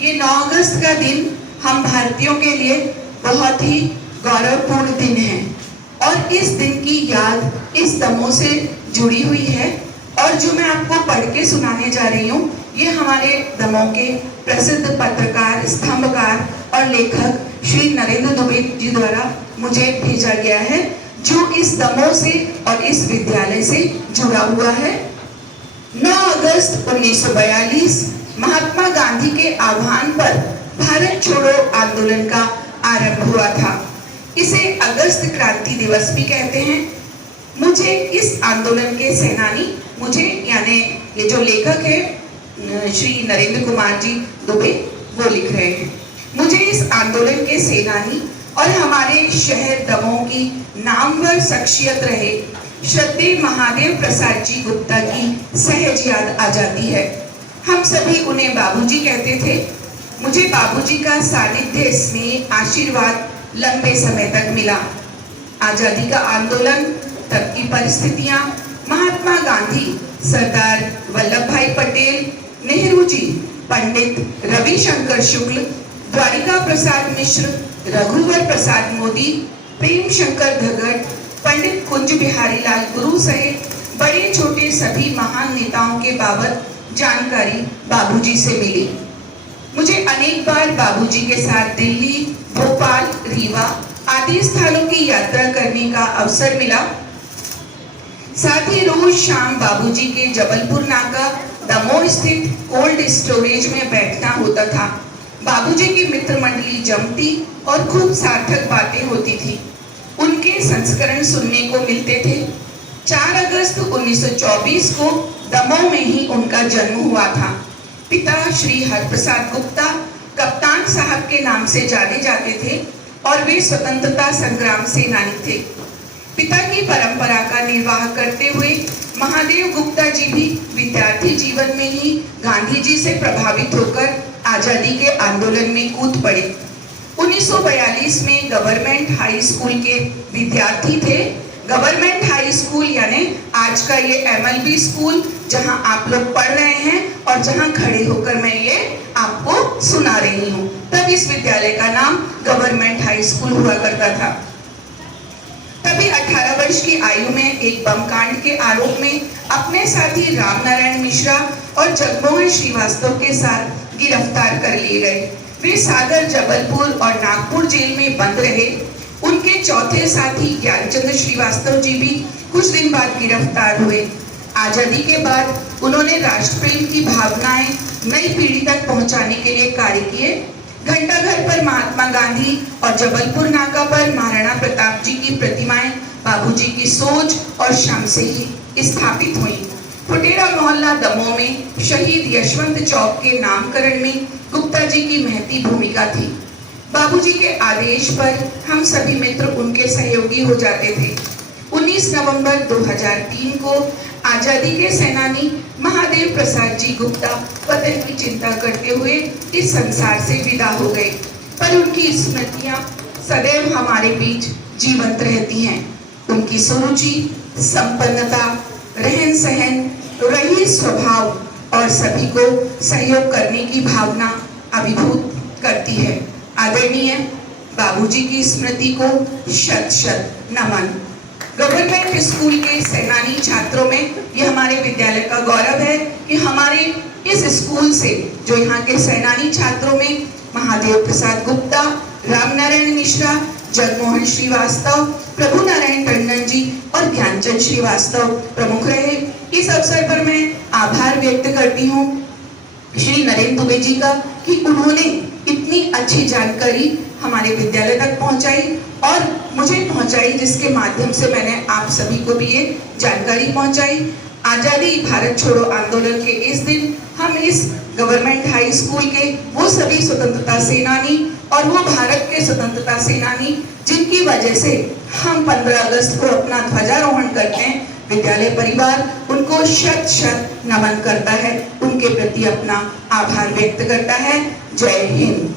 ये 9 अगस्त का दिन हम भारतीयों के लिए बहुत ही गौरवपूर्ण दिन है और इस दिन की याद इस दमों से जुड़ी हुई है। और जो मैं आपको पढ़ के सुनाने जा रही हूँ ये हमारे दमों के प्रसिद्ध पत्रकार, स्तंभकार और लेखक श्री नरेंद्र दुबे जी द्वारा मुझे भेजा गया है, जो इस दमों से और इस विद्यालय से जुड़ा हुआ है। 9 अगस्त 1942 महात्मा गांधी के आह्वान पर भारत छोड़ो आंदोलन का आरंभ हुआ था। इसे अगस्त क्रांति दिवस भी कहते हैं। मुझे इस आंदोलन के सेनानी, मुझे यानी ये जो लेखक है श्री नरेंद्र कुमार जी दुबे, वो लिख रहे हैं, मुझे इस आंदोलन के सेनानी और हमारे शहर दमोह की नामवर शख्सियत रहे श्रद्धेय महादेव प्रसाद जी गुप्ता की सहज याद आ जाती है। हम सभी उन्हें बाबूजी कहते थे। मुझे बाबूजी का सानिध्य, स्नेह, आशीर्वाद लंबे समय तक मिला। आजादी का आंदोलन, तब की परिस्थितियां, महात्मा गांधी, सरदार वल्लभ भाई पटेल, नेहरू जी, पंडित रविशंकर शुक्ल, द्वारिका प्रसाद मिश्र, रघुवर प्रसाद मोदी, प्रेम शंकर धगट, पंडित कुंज बिहारी लाल गुरु सहित बड़े छोटे सभी महान नेताओं के बाबत जानकारी बाबूजी से मिली। मुझे अनेक बार बाबूजी के साथ दिल्ली, भोपाल, रीवा आदि स्थानों की यात्रा करने का अवसर मिला। साथ ही रोज शाम बाबूजी के जबलपुर नाका दमोह स्थित कोल्ड स्टोरेज में बैठना होता था। बाबूजी की मित्र मंडली जमती और खूब सार्थक बातें होती थी। उनके संस्करण सुनने को मिलते थे। 4 अगस्त 1924 को दमोह में ही उनका जन्म हुआ था। पिता श्री हरप्रसाद गुप्ता कप्तान साहब के नाम से जाने जाते थे और वे स्वतंत्रता संग्राम सेनानी थे। पिता की परंपरा का निर्वाह करते हुए महादेव गुप्ता जी भी विद्यार्थी जीवन में ही गांधी जी से प्रभावित होकर आजादी के आंदोलन में कूद पड़े। 1942 में गवर्नमेंट हाई स्कूल के विद्यार्थी थे। गवर्नमेंट हाई स्कूल यानी आज का ये MLB स्कूल जहां आप लोग पढ़ रहे हैं और जहां खड़े होकर मैं ये आपको सुना रही हूँ, तब इस विद्यालय का नाम गवर्नमेंट हाई स्कूल हुआ करता था। तभी 18 वर्ष की आयु में एक बम कांड के आरोप में अपने साथी राम नारायण मिश्रा और जगमोहन श्रीवास्तव के साथ गिरफ्तार कर लिए गए। वे सागर, जबलपुर और नागपुर जेल में बंद रहे। उनके चौथे साथी ज्ञानचंद्र श्रीवास्तव जी भी कुछ दिन बाद गिरफ्तार हुए। आजादी के बाद उन्होंने राष्ट्रप्रेम की भावनाएं नई पीढ़ी तक पहुंचाने के लिए कार्य किए। घंटाघर पर महात्मा गांधी और जबलपुर नाका पर महाराणा प्रताप जी की प्रतिमाएं बाबूजी की सोच और श्रम से ही स्थापित हुई। फुटेरा मोहल्ला दमोह में शहीद यशवंत चौक के नामकरण में गुप्ता जी की महती भूमिका थी। बाबूजी के आदेश पर हम सभी मित्र उनके सहयोगी हो जाते थे। 19 नवंबर 2003 को आजादी के सेनानी महादेव प्रसाद जी गुप्ता वतन की चिंता करते हुए इस संसार से विदा हो गए, पर उनकी स्मृतियां सदैव हमारे बीच जीवंत रहती हैं। उनकी सुरुचि, संपन्नता, रहन सहन, रही स्वभाव और सभी को सहयोग करने की भावना अभिभूत करती है। आदरणीय बाबूजी की स्मृति को शत शत नमन। गवर्नमेंट स्कूल के सेनानी छात्रों में यह हमारे विद्यालय का गौरव है कि हमारे इस स्कूल से जो यहाँ के सेनानी छात्रों में महादेव प्रसाद गुप्ता, राम नारायण मिश्रा, जगमोहन श्रीवास्तव, प्रभु नारायण टंडन जी और ज्ञानचंद श्रीवास्तव प्रमुख रहे। इस अवसर पर मैं आभार व्यक्त करती हूँ श्री नरेंद्र दुबे जी का कि उन्होंने इतनी अच्छी जानकारी हमारे विद्यालय तक पहुंचाई और मुझे पहुंचाई, जिसके माध्यम से मैंने आप सभी को भी ये जानकारी पहुंचाई। आजादी भारत छोड़ो आंदोलन के इस दिन हम इस गवर्नमेंट हाई स्कूल के वो सभी स्वतंत्रता सेनानी और वो भारत के स्वतंत्रता सेनानी जिनकी वजह से हम 15 अगस्त को अपना ध्वजारोहण करते हैं, विद्यालय परिवार उनको शत शत नमन करता है, उनके प्रति अपना आभार व्यक्त करता है। जय हिंद।